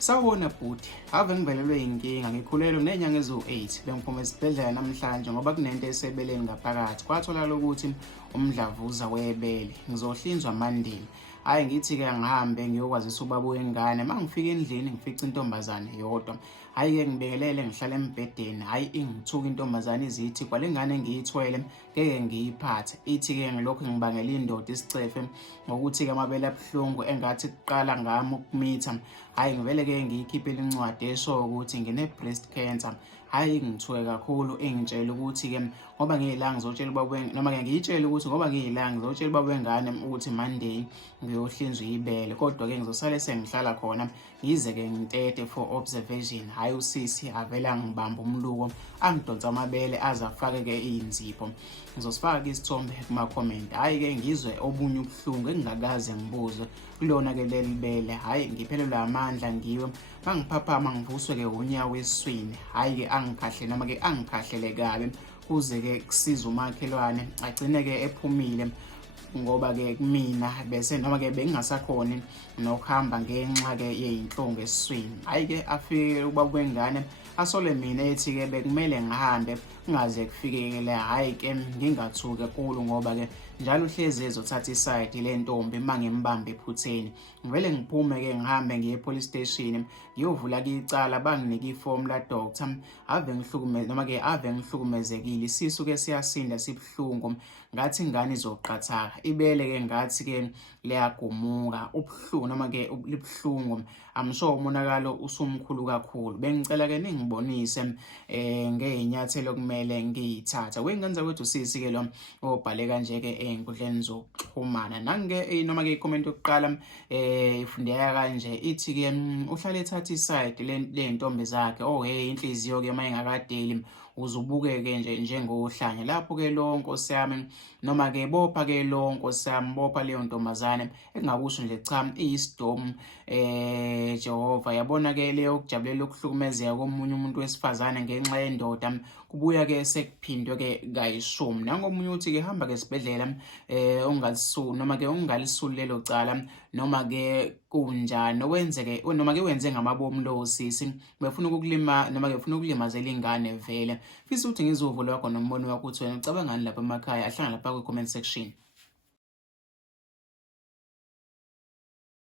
Sawubona bhuti, ave ngivelelwe inkinga, ngikhulelwe nenyanga eziwu-8. Bengiphuma esibhedlela namhlanje ngoba kunento esebeleni ngaphakathi. Kwatholakala ukuthi umdlavuza webele. Ngizohlinzwa mandela. Hhayi ngithi-ke ngihambe ngiyokwazisa ubaba wengane. Uma ngifika endlini ngifica intombazane yodwa. Hhayi-ke ngibekelele ngihlale embhedeni. Hhayi ingithuka intombazane izithi kwale ngane ngiyithwele ngeke ngiyiphathe. Ithi-ke ngilokhu ngibangela indoda isicefe ngokuthi-ke amabele abuhlungu engathi kuqala ngami ukumitha. Hhayi ngivele-ke ngiyikhiphele incwadi esho ukuthi ngine-breast cancer. Hhayi ngithuke kakhulu engitshela ukuthi-ke ngoba ngiyilanga ngizotshela ubaba noma-ke ngiyitshele ukuthi ngoba ngiyilanga ngizotshela ubaba wengane ukuthi Monday ngiyohlinzwa ibele. Kodwa-ke ngizosale sengihlala khona ngize-ke ngitete for observation. Hhayi usisi avela ngibamba umluko angidonsa amabele aze afake-ke iy'nzipho. Ngizosifaka-ke isithombe kuma-comment. Hhayi-ke ngizwe obunye ubuhlungu engingakaze ngibuze kulona-ke leli bele. Hhayi ngiphelelwe amandla ngiwe mangiphaphama ngivuswe-ke unyawo esiswini. Hhayi-ke angikhahle noma-ke angikhahlele kabi kuze-ke kusize umakhelwane agcine-ke ephumile ngoba-ke kumina bese noma-ke bengingasakhoni nokuhamba ngenxa-ke yey'nhlungu esiswini. Hhayi-ke afike ubaba wengane asole mina ethi-ke bekumele ngihambe kungaze kufike-ke la. Hhayi-ke ngingathuki kakhulu ngoba-ke njalo uhlezi ezothatha isayidi le ntombi uma ngimbamba ephutheni. Ngivele ngiphume-ke ngihambe ngiye e-police station ngiyovula-ke icala banginike ifomu la-doctor. Ave ngihlukumezekile, isisu-ke siyasinda sibuhlungu ngathi ingane izoqathaka. Ibele-ke ngathi-ke liyagumuka ubuhlungu noma-ke libuhlungu. I'm sure umonakalo usumkhulu kakhulu. Bengicela-ke ningibonise ngey'nyathelo okumele ngiy'thathe. Wengenza kwethu sisi-ke lo obhale kanje-ke ey'nkundleni zokuxhumana. Nange noma-ke ikhomenti yokuqala ifundeka kanje ithi-ke uhlale ethatha isayidi ley'ntombi zakhe. Oh hey inhliziyo-ke uma ingakadeli uzubuke-ke nje njengohlanya. Lapho-ke lo nkosi yami noma-ke bopha-ke lo nkosi yami bopha leyo ntombazane engingakusho nje cha iyisidomu Jehova. Yabona-ke leyo kujabulela ukuhlukumezeka komunye umuntu wesifazane ngenxa yendoda kubuya-ke sekuphindwe-ke kayishumi. Nangomunye uthi-ke hamba-ke esibhedlela noma-ke ungalisuli lelo cala noma-ke kunjani okwenzeke noma-ke wenze ngamabomu lo sisi befuna ukukulima noma-ke befuna ukulimazela ingane vele. Fisa ukuthi ngizwe uvo lwakho nombono wakho ukuthi wena ucabangani lapha emakhaya. Ahlangana lapha kwi-comment section.